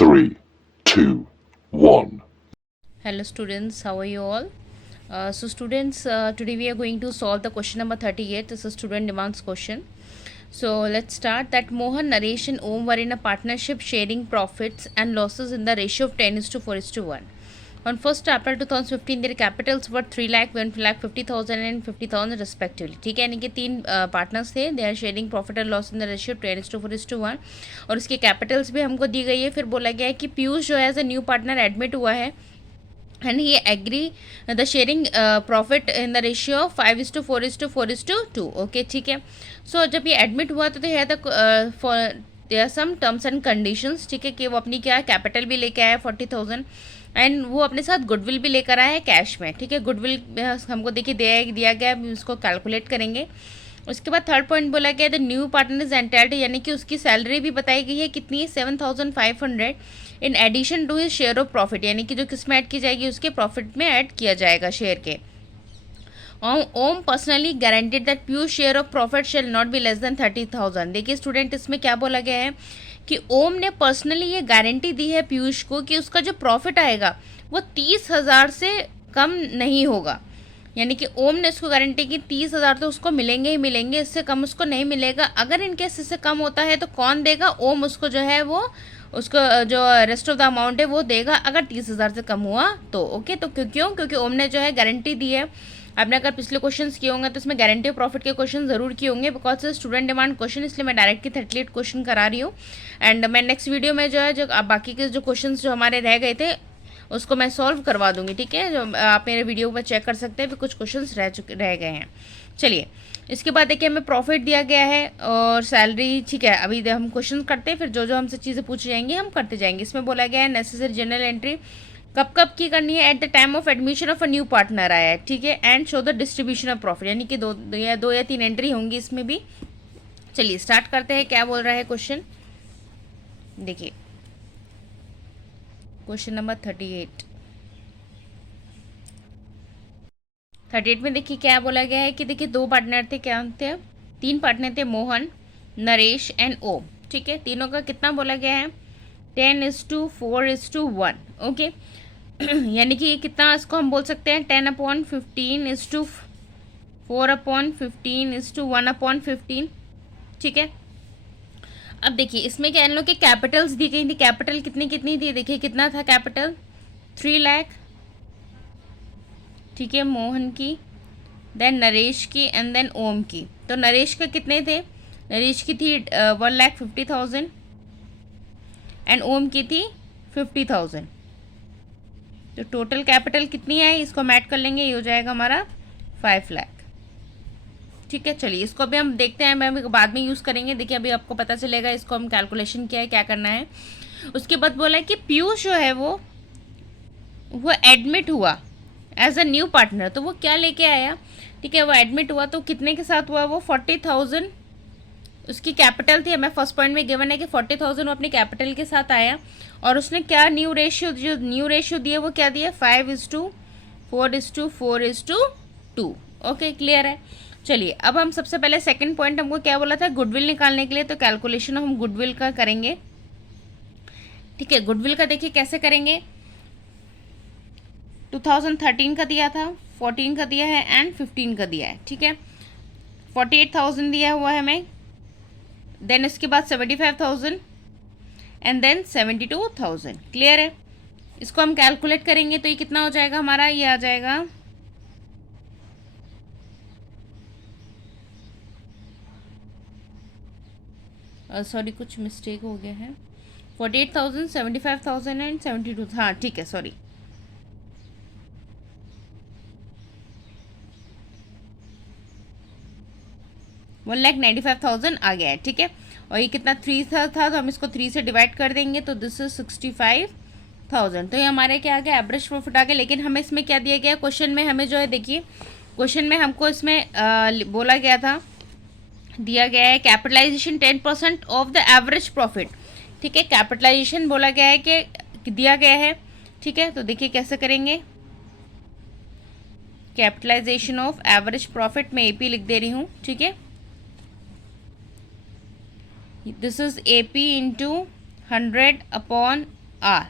3, 2, 1. Hello students, how are you all? So students, today we are going to solve the question number 38. This is student demands question. So let's start that Mohan, Naresh and Om were in a partnership sharing profits and losses in the ratio of 10:4:1. On 1st April 2015, their capitals were 3 lakh, 1 lakh 50,000 and 50,000 respectively. ठीक है, यानी कि तीन partners थे. They are sharing profit and loss in the ratio 10:4:1 और उसकी Capitals भी हमको दी गई है. फिर बोला गया है कि पीयूष जो है as a new partner admit हुआ है and he agree the sharing profit in the ratio of 5:4:4:2. Okay ठीक है. सो जब ये एडमिट हुआ तो है there some terms and conditions. ठीक है, कि वो अपनी क्या कैपिटल भी लेके आया 40,000 एंड वो अपने साथ गुडविल भी लेकर आया है कैश में. ठीक है, गुडविल हमको देखिए दिया गया है, उसको कैलकुलेट करेंगे. उसके बाद थर्ड पॉइंट बोला गया द न्यू पार्टनर इज एंटाइल्ड, यानी कि उसकी सैलरी भी बताई गई है कितनी, 7,500 in addition to his share of profit, यानी कि जो किस में ऐड की जाएगी, उसके प्रॉफिट में ऐड किया जाएगा शेयर के. Om personally guaranteed that Piyush share of profit shall not be less than 30,000. देखिए स्टूडेंट, इसमें क्या बोला गया है कि ओम ने पर्सनली ये गारंटी दी है पीयूष को कि उसका जो प्रॉफिट आएगा वो 30,000 से कम नहीं होगा. यानी कि ओम ने उसको गारंटी की 30,000 तो उसको मिलेंगे ही मिलेंगे, इससे कम उसको नहीं मिलेगा. अगर इनकेस इससे कम होता है तो कौन देगा, ओम उसको जो है वो उसको जो रेस्ट ऑफ द अमाउंट है वो देगा अगर 30,000 से कम हुआ तो. ओके, तो क्यों, क्योंकि ओम ने जो है गारंटी दी है. आपने अगर पिछले क्वेश्चंस किए होंगे तो इसमें गारंटी ऑफ प्रॉफिट के क्वेश्चन जरूर किए होंगे, बिकॉज स्टूडेंट डिमांड क्वेश्चन, इसलिए मैं डायरेक्ट की 38 क्वेश्चन करा रही हूँ. एंड मैं नेक्स्ट वीडियो में जो है जो बाकी के जो क्वेश्चन जो हमारे रह गए थे उसको मैं सॉल्व करवा दूंगी. ठीक है, जो आप मेरे वीडियो पर चेक कर सकते हैं, कुछ क्वेश्चंस रह गए हैं. चलिए, इसके बाद देखिए हमें प्रॉफिट दिया गया है और सैलरी. ठीक है, अभी हम क्वेश्चन करते हैं, फिर जो जो हमसे चीज़ें पूछी जाएंगी हम करते जाएंगे. इसमें बोला गया है नेसेसरी जनरल एंट्री कब कब की करनी है, at the time of admission of a new partner आया है. ठीक है, and show the distribution of profit, यानी कि दो या तीन एंट्री होंगी इसमें भी. चलिए स्टार्ट करते हैं. क्या बोल रहा है क्वेश्चन, देखिए क्वेश्चन नंबर 38 में देखिए क्या बोला गया है कि देखिए दो पार्टनर थे, क्या थे, तीन पार्टनर थे, मोहन, नरेश एंड ओम. ठीक है, तीनों का कितना बोला गया है, 10:4:1. ओके, यानी कि ये कितना, इसको हम बोल सकते हैं 10/15:4/15:1/15. ठीक है, अब देखिए इसमें क्या इन लोग के कैपिटल्स दी गई थी. कैपिटल कितनी कितनी थी, देखिए कितना था कैपिटल, 3 लाख. ठीक है, मोहन की, देन नरेश की एंड देन ओम की. तो नरेश का कितने थे, नरेश की थी 1,50,000 एंड ओम की थी 50,000. तो टोटल कैपिटल कितनी है, इसको हम ऐड कर लेंगे, ये हो जाएगा हमारा 5 लाख. ठीक है, चलिए इसको अभी हम देखते हैं, मैं बाद में यूज़ करेंगे. देखिए अभी आपको पता चलेगा इसको हम कैलकुलेशन क्या है, क्या करना है. उसके बाद बोला है कि पीयूष जो है वो एडमिट हुआ एज अ न्यू पार्टनर. तो वो क्या लेके आया, ठीक है, वो एडमिट हुआ तो कितने के साथ हुआ, वो 40,000 उसकी कैपिटल थी. हमें फर्स्ट पॉइंट में गिवन है कि 40,000 वो अपनी कैपिटल के साथ आया और उसने क्या न्यू रेशियो, जो न्यू रेशियो दिया वो क्या दिया, 5:4:4:2. ओके, क्लियर है. चलिए अब हम सबसे पहले सेकंड पॉइंट हमको क्या बोला था, गुडविल निकालने के लिए. तो कैलकुलेशन हम गुडविल का करेंगे. ठीक है, गुडविल का देखिए कैसे करेंगे, 2013 का दिया था, 14 का दिया है एंड 15 का दिया है. ठीक है, 48,000 दिया हुआ है हमें, देन इसके बाद 75,000 एंड देन 72,000. क्लियर है. इसको हम कैलकुलेट करेंगे तो ये कितना हो जाएगा हमारा, ये आ जाएगा सॉरी कुछ मिस्टेक हो गया है, 48,000, 75,000 एंड 72. हाँ ठीक है, सॉरी, $1,95,000 आ गया है. ठीक है, और ये कितना 3 था तो हम इसको 3 से डिवाइड कर देंगे तो दिस इज 65,000. तो ये हमारे क्या आ गया, एवरेज प्रॉफिट आ गया. लेकिन हमें इसमें क्या दिया गया, क्वेश्चन में हमें जो है देखिए क्वेश्चन में हमको इसमें बोला गया था, दिया गया है capitalization 10% of the average profit. ठीक है, कैपिटलाइजेशन बोला गया है कि दिया गया है. ठीक है, तो देखिए कैसे करेंगे, कैपिटलाइजेशन ऑफ एवरेज प्रॉफिट में एपी लिख दे रही हूँ. ठीक है, this is AP into 100 upon R.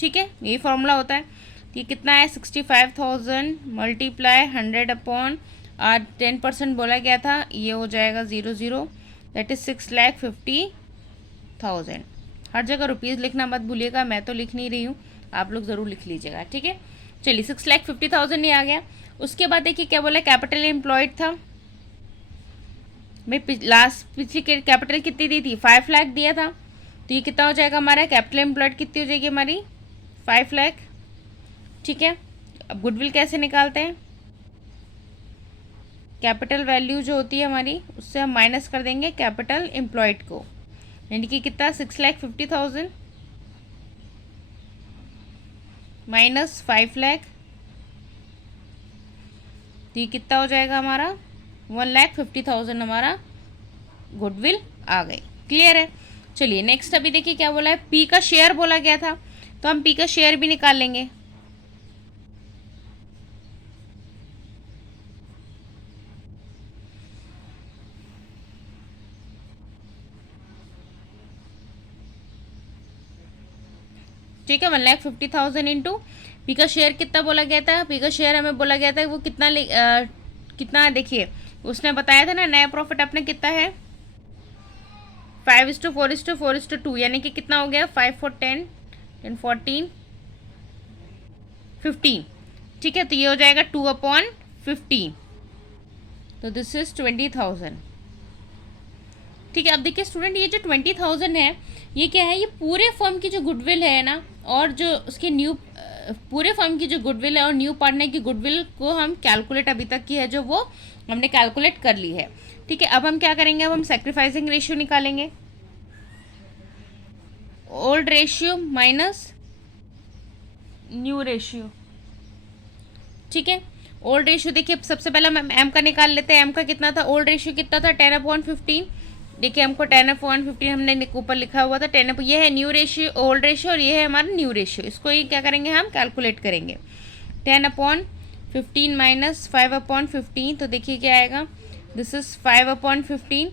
ठीक है, यही फॉर्मूला होता है। ये कितना है 65,000 मल्टीप्लाई 100 अपॉन आर 10% बोला गया था, ये हो जाएगा 00, दैट इज 6,50,000। हर जगह रुपीज़ लिखना मत भूलिएगा, मैं तो लिख नहीं रही हूँ, आप लोग ज़रूर लिख लीजिएगा। ठीक है, चलिए 6,50,000 ये आ गया। उसके बाद देखिए क्या बोला, कैपिटल एम्प्लॉयड था भाई, पिछली कैपिटल कितनी दी थी, 5 लाख दिया था, तो ये कितना हो जाएगा हमारा, कैपिटल एम्प्लॉयड कितनी हो जाएगी हमारी 5 लाख। ठीक है, अब गुडविल कैसे निकालते हैं, कैपिटल वैल्यू जो होती है हमारी उससे हम माइनस कर देंगे कैपिटल एम्प्लॉयड को, यानी कि कितना 6,50,000 माइनस 5 लाख, तो ये कितना हो जाएगा हमारा 1,50,000 हमारा गुडविल आ गई। क्लियर है। चलिए नेक्स्ट अभी देखिए क्या बोला है, पी का शेयर बोला गया था, तो हम पी का शेयर भी निकाल लेंगे। ठीक है, 1,50,000 इंटू पी का शेयर कितना बोला गया था, पी का शेयर हमें बोला गया था वो कितना कितना है, देखिए उसने बताया था ना, नया प्रॉफिट अपने कितना है 5:4:4:2, यानी कि कितना हो गया 5 4 10 10 14 15। ठीक है, तो ये हो जाएगा 2/15, तो दिस इज 20,000। ठीक है, अब देखिए स्टूडेंट, ये जो 20,000 है ये क्या है, ये पूरे फर्म की जो गुडविल है ना, और जो उसके न्यू पूरे फर्म की जो गुडविल है और न्यू पार्टनर की गुडविल को हम कैलकुलेट अभी तक की है जो वो हमने कैलकुलेट कर ली है। ठीक है, अब हम क्या करेंगे, अब हम सेक्रीफाइसिंग रेशियो निकालेंगे, old ratio minus new ratio. ठीक है, ओल्ड रेशियो देखिए सबसे पहले हम एम का निकाल लेते हैं, एम का कितना था, ओल्ड रेशियो कितना था 10/15। देखिए हमको 10/15 हमने ऊपर लिखा हुआ था 10, ये है न्यू रेशियो ओल्ड रेशियो और ये है हमारा न्यू रेशियो, इसको ही क्या करेंगे हम कैलकुलेट करेंगे। 10/15 माइनस 5/15, तो देखिए क्या आएगा, दिस इज 5/15,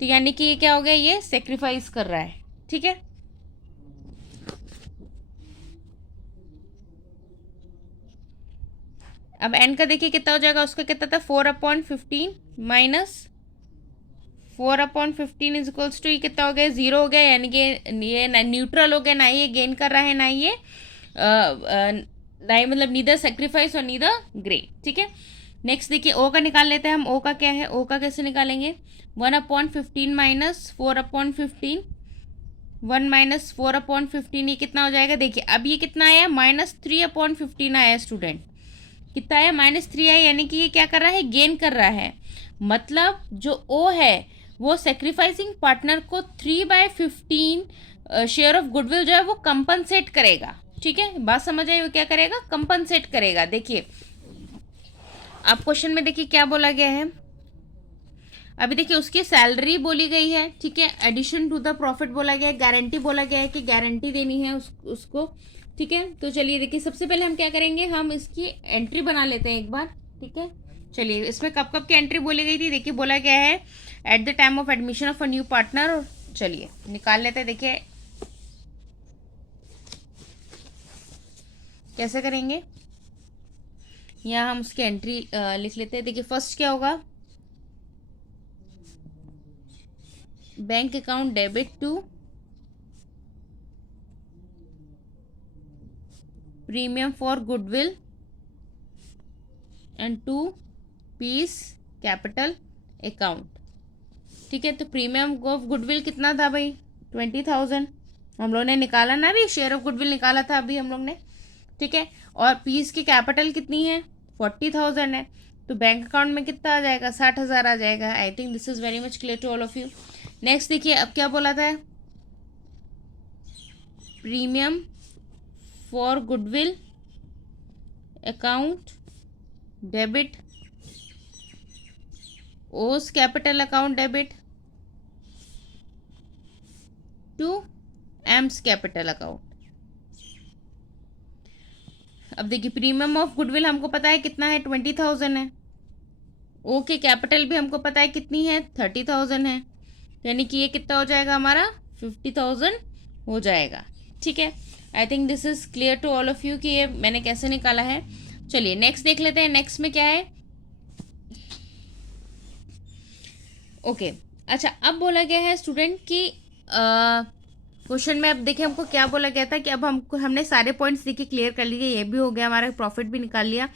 तो यानी कि ये क्या हो गया, ये सेक्रीफाइस कर रहा है। ठीक है, अब एन का देखिए कितना हो जाएगा, उसका कितना था 4/15 माइनस 4/15 इज इक्वल्स टू, ये कितना हो गया 0 हो गया, यानी कि ये न्यूट्रल हो गया, ना ही ये गेन कर रहा है ना ही ये ना ही, मतलब नीदर सेक्रीफाइस और नीदर ग्रे। ठीक है, नेक्स्ट देखिए ओ का निकाल लेते हैं हम, ओ का क्या है, ओ का कैसे निकालेंगे, 1/15 माइनस 4/15, 1 माइनस 4/15, ये कितना हो जाएगा, देखिए अब ये कितना आया -3/15 आया स्टूडेंट, कितना आया -3 आया, यानी कि ये क्या कर रहा है, गेन कर रहा है, मतलब जो ओ है वो सेक्रीफाइसिंग पार्टनर को 3/15 शेयर ऑफ गुडविल जो है वो कंपनसेट करेगा। ठीक है, बात समझ आई, वो क्या करेगा, कंपनसेट करेगा। देखिए अब क्वेश्चन में देखिए क्या बोला गया है, अभी देखिए उसकी सैलरी बोली गई है, ठीक है, एडिशन टू द प्रॉफिट बोला गया है, गारंटी बोला गया है कि गारंटी देनी है उसको। ठीक है, तो चलिए देखिए सबसे पहले हम क्या करेंगे, हम इसकी एंट्री बना लेते हैं एक बार। ठीक है, चलिए इसमें कब कब की एंट्री बोली गई थी, देखिए बोला गया है at the time of admission of a new partner, चलिए निकाल लेते हैं। देखिए कैसे करेंगे, यहाँ हम उसकी एंट्री लिख लेते हैं। देखिए फर्स्ट क्या होगा, bank account debit to premium for goodwill and to P's capital account. ठीक है, तो प्रीमियम ऑफ गुडविल कितना था भाई 20,000, हम लोग ने निकाला ना, अभी शेयर ऑफ गुडविल निकाला था अभी हम लोग ने। ठीक है, और पीस की कैपिटल कितनी है 40,000 है, तो बैंक अकाउंट में कितना आ जाएगा 60,000 आ जाएगा। I think this is very much clear to all of you. Next देखिए अब क्या बोला था, premium for goodwill account debit O's capital account debit to M's capital account. अब देखिए प्रीमियम ऑफ गुडविल हमको पता है कितना है 20,000 है, ओ के कैपिटल भी हमको पता है कितनी है 30,000 है, यानी कि ये कितना हो जाएगा हमारा 50,000 हो जाएगा। ठीक है, I think this is clear to all of you कि ये मैंने कैसे निकाला है. चलिए नेक्स्ट देख लेते हैं. नेक्स्ट में क्या है. ओके अच्छा, अब बोला गया है स्टूडेंट कि क्वेश्चन में अब देखिए हमको क्या बोला गया था कि अब हमने सारे पॉइंट्स देखिए क्लियर कर लिए. ये भी हो गया हमारा, प्रॉफिट भी निकाल लिया.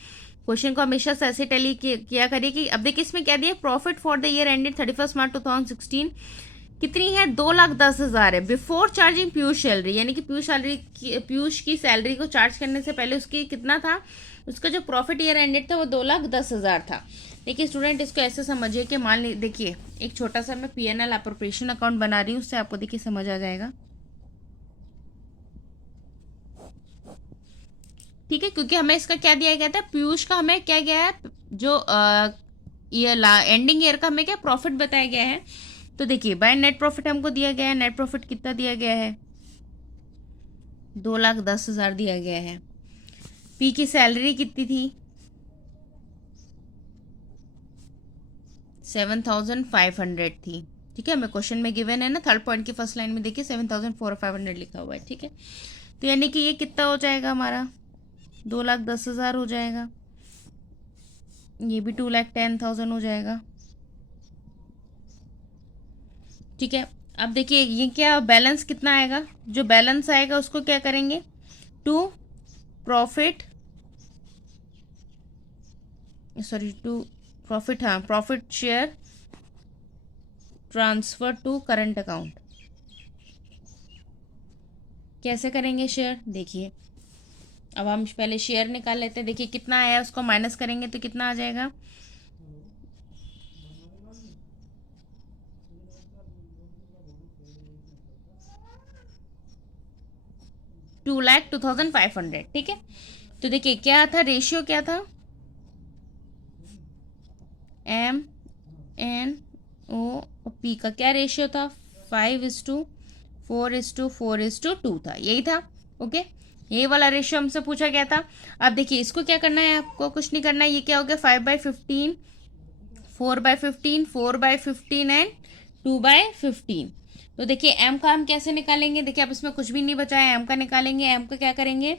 क्वेश्चन को हमेशा से ऐसे टैली किया करिए कि अब देखिए इसमें क्या दिया. Profit for the year ended 31 मार्च 2016 कितनी है, 2,10,000 है. बिफोर चार्जिंग पीयूष सैलरी, यानी कि पीयूष की सैलरी को चार्ज करने से पहले उसकी कितना था, उसका जो प्रॉफिट ईयर एंडेड था वो 2,10,000 था. देखिए स्टूडेंट इसको ऐसे समझिए कि मान ली, देखिए एक छोटा सा मैं पीएनएल अप्रोप्रिएशन अकाउंट बना रही हूँ, उससे आपको देखिए समझ आ जाएगा. ठीक है, क्योंकि हमें इसका क्या दिया गया था, पीयूष का हमें क्या गया है, जो एंडिंग ईयर का हमें क्या प्रॉफिट बताया गया है. तो देखिए बाय नेट प्रॉफिट हमको दिया गया है. नेट प्रॉफिट कितना दिया गया है, 2,10,000 दिया गया है. पी की सैलरी कितनी थी, 7,500 थी. ठीक है, हमें क्वेश्चन में गिवन है ना, थर्ड पॉइंट की फर्स्ट लाइन में देखिए 7,400 लिखा हुआ है. ठीक है, तो यानी कि ये कितना हो जाएगा हमारा, 2,10,000 हो जाएगा. ये भी 2,10,000 हो जाएगा. ठीक है, अब देखिए ये क्या बैलेंस कितना आएगा, जो बैलेंस आएगा उसको क्या करेंगे, to profit, sorry to profit, हाँ profit share transfer to current account. कैसे करेंगे शेयर, देखिए अब हम पहले शेयर निकाल लेते हैं. देखिए कितना आया, उसको माइनस करेंगे तो कितना आ जाएगा, 2,02,500. ठीक है, तो देखिए क्या था, रेशियो क्या था, MNO/P का क्या रेशियो था, 5:4:4:2 था, यही था. ओके, यही वाला रेशियो हमसे पूछा गया था. अब देखिए इसको क्या करना है, आपको कुछ नहीं करना है. ये क्या हो गया, 5/15, 4/15, 4/15 एंड 2/15. तो देखिए एम का हम कैसे निकालेंगे, देखिए अब इसमें कुछ भी नहीं बचा है, एम का निकालेंगे. एम का क्या करेंगे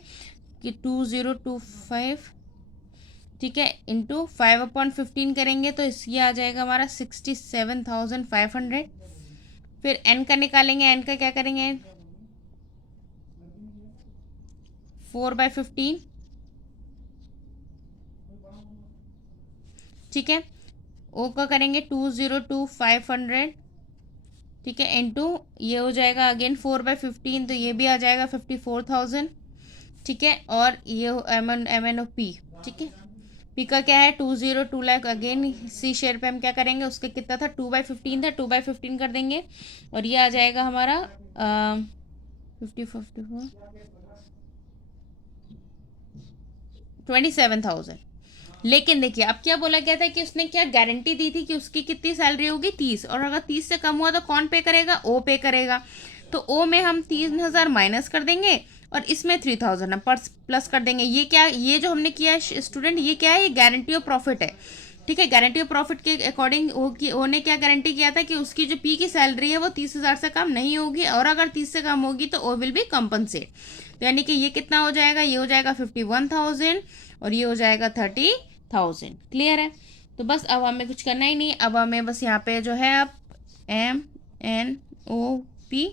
कि 2025, ठीक है, इंटू 5/15 करेंगे तो ये आ जाएगा हमारा 67,500. फिर एन का निकालेंगे. एन का क्या करेंगे, 4/15. ठीक है, ओ का करेंगे 2,02,500. ठीक है, इंटू ये हो जाएगा अगेन 4/15, तो ये भी आ जाएगा 54,000. ठीक है, और ये MNO/P. ठीक है, पी का क्या है 202 लाख. अगेन सी शेयर पे हम क्या करेंगे, उसका कितना था, 2/15 था, 2/15 कर देंगे और ये आ जाएगा हमारा 27,000. लेकिन देखिए अब क्या बोला गया था कि उसने क्या गारंटी दी थी कि उसकी कितनी सैलरी होगी, 30, और अगर 30 से कम हुआ तो कौन पे करेगा, ओ पे करेगा. तो ओ में हम 3,000 माइनस कर देंगे और इसमें 3,000 हम प्लस कर देंगे. ये क्या, ये जो हमने किया है स्टूडेंट, ये क्या है, ये गारंटी ऑफ प्रॉफिट है. ठीक है, गारंटी ऑफ प्रॉफिट के अकॉर्डिंग ओ ने क्या गारंटी किया था कि उसकी जो पी की सैलरी है वो 30,000 से कम नहीं होगी, और अगर 30 से कम होगी तो ओ विल बी कंपनसेट. तो यानी कि ये कितना हो जाएगा, ये हो जाएगा 51,000 और ये हो जाएगा 30,000. क्लियर है, तो बस अब हमें कुछ करना ही नहीं. अब हमें बस यहाँ पे जो है अब MNO/P,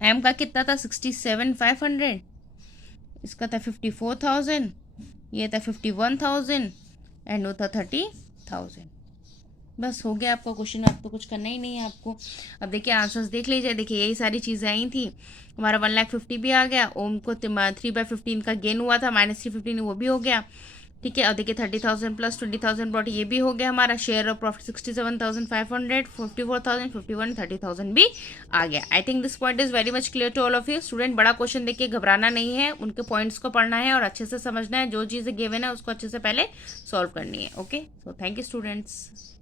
एम का कितना था 67,500, इसका था 54,000, ये था 51,000 एंड वो था 30,000. बस हो गया आपका क्वेश्चन. अब तो कुछ करना ही नहीं है आपको. अब देखिए आंसर्स देख लीजिए. देखिए यही सारी चीज़ें आई थी. हमारा 1,50,000 भी आ गया. ओम को 3/15 का गेन हुआ था, -315 वो भी हो गया. ठीक है, और देखिए 30,000 प्लस 20,000 ब्रॉट, ये भी हो गया हमारा. शेयर ऑफ प्रॉफिट 67,500, 54,000, 51, 30,000 भी आ गया. I think this point is very much clear to all of you. Student बड़ा क्वेश्चन देखिए घबराना नहीं है, उनके पॉइंट्स को पढ़ना है और अच्छे से समझना है. जो चीज़ें गिवन है उसको अच्छे से पहले सॉल्व करनी है. Okay, so thank you students.